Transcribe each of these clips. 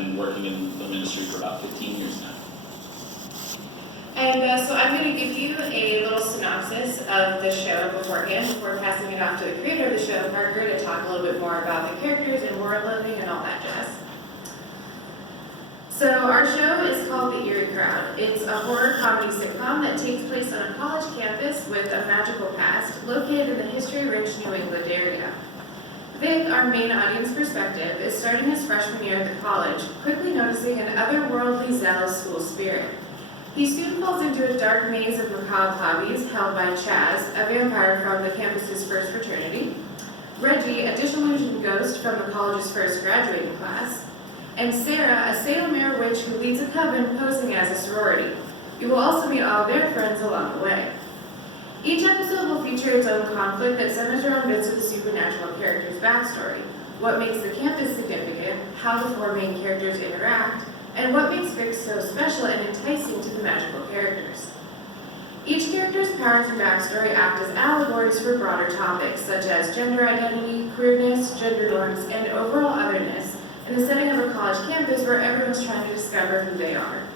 been working in the industry for about 15 years now. And so I'm going to give you a little synopsis of the show beforehand, before passing it off to the creator of the show, Parker, to talk a little bit more about the characters and world building and all that jazz. So our show is called The Erie Crowd. It's a horror comedy sitcom that takes place on a college campus with a magical past located in the history-rich New England area. Vic, our main audience perspective, is starting his freshman year at the college, quickly noticing an otherworldly zealous school spirit. He soon falls into a dark maze of macabre hobbies held by Chaz, a vampire from the campus's first fraternity, Reggie, a disillusioned ghost from the college's first graduating class, and Sarah, a Salem-era witch who leads a coven posing as a sorority. You will also meet all of their friends along the way. Each episode will feature its own conflict that centers around bits of the supernatural character's backstory, what makes the campus significant, how the four main characters interact, and what makes Vic so special and enticing to the magical characters. Each character's powers and backstory act as allegories for broader topics such as gender identity, queerness, gender norms, and overall otherness in the setting of a college campus where everyone's trying to discover who they are.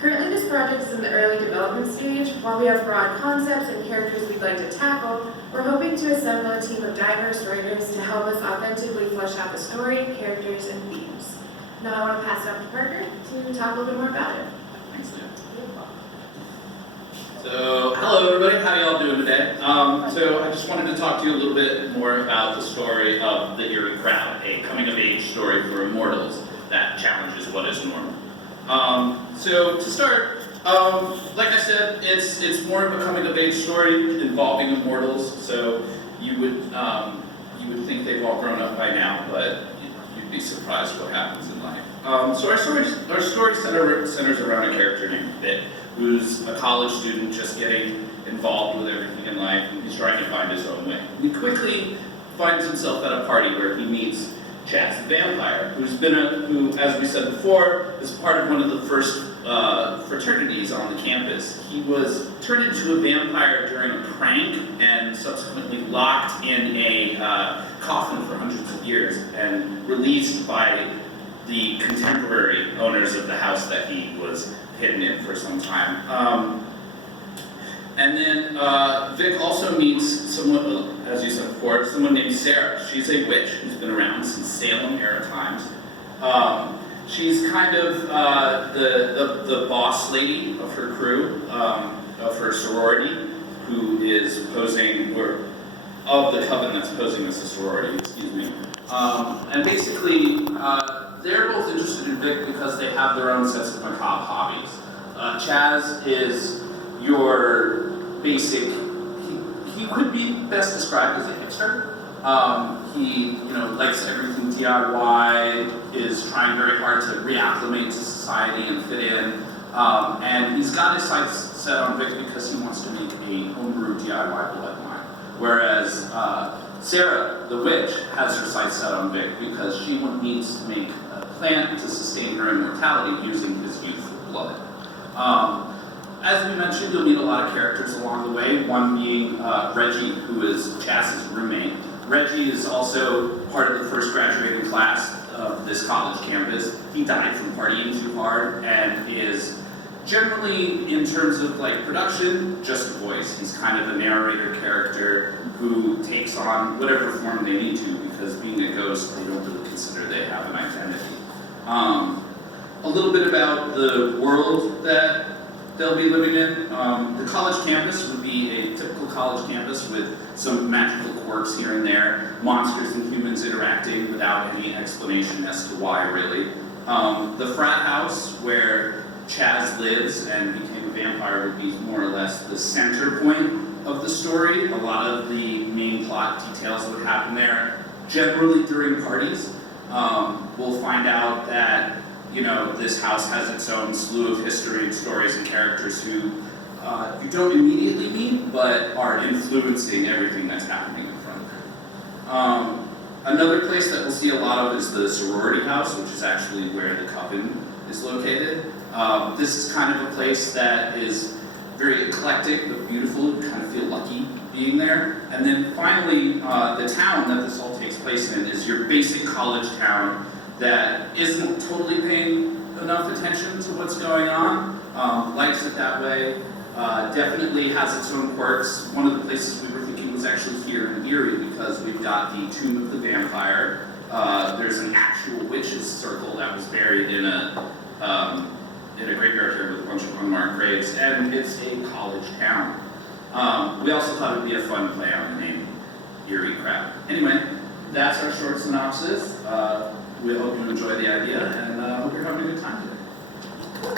Currently, this project is in the early development stage. While we have broad concepts and characters we'd like to tackle, we're hoping to assemble a team of diverse writers to help us authentically flesh out the story, characters, and themes. Now I want to pass it up to Parker to talk a little bit more about it. Thanks, Liam. So, hello everybody, how y'all doing today? So I just wanted to talk to you a little bit more about the story of the Erie Crowd, a coming-of-age story for immortals that challenges what is normal. So to start, like I said, it's more of a coming-of-age story involving immortals. So you would think they've all grown up by now, but you'd be surprised what happens in life. So our story centers around a character named Vic, who's a college student just getting involved with everything in life, and he's trying to find his own way. He quickly finds himself at a party where he meets Chaz the vampire, who, as we said before, is part of one of the first fraternities on the campus. He was turned into a vampire during a prank and subsequently locked in a coffin for hundreds of years and released by the contemporary owners of the house that he was hidden in for some time. And then Vic also meets someone, as you said before, someone named Sarah. She's a witch who's been around since Salem-era times. She's kind of the boss lady of her crew, of her sorority, who is posing, or of the coven that's posing as a sorority, excuse me. And basically, they're both interested in Vic because they have their own sets of macabre hobbies. Chaz is your basic, he could be best described as a hipster. He likes everything DIY, is trying very hard to reacclimate to society and fit in. And he's got his sights set on Vic because he wants to make a homebrew DIY bloodline. Whereas Sarah, the witch, has her sights set on Vic because she needs to make a plant to sustain her immortality using his youthful blood. As we mentioned, you'll meet a lot of characters along the way, one being Reggie, who is Chaz's roommate. Reggie is also part of the first graduating class of this college campus. He died from partying too hard and is generally, in terms of production, just a voice. He's kind of a narrator character who takes on whatever form they need to, because being a ghost, they don't really consider they have an identity. A little bit about the world that they'll be living in. The college campus would be a typical college campus with some magical quirks here and there, monsters and humans interacting without any explanation as to why, really. The frat house where Chaz lives and became a vampire would be more or less the center point of the story. A lot of the main plot details that would happen there, generally during parties. We'll find out that this house has its own slew of history and stories and characters who you don't immediately meet, but are influencing everything that's happening in front of you. Another place that we'll see a lot of is the Sorority House, which is actually where the coven is located. This is kind of a place that is very eclectic but beautiful. You kind of feel lucky being there. And then finally, the town that this all takes place in is your basic college town that isn't totally paying enough attention to what's going on, likes it that way. Definitely has its own quirks. One of the places we were thinking was actually here in Erie because we've got the Tomb of the Vampire. There's an actual witch's circle that was buried in a graveyard here with a bunch of unmarked graves, and it's a college town. We also thought it would be a fun play on the name Erie Crowd. Anyway, that's our short synopsis. We hope you enjoy the idea, and hope you're having a good time today.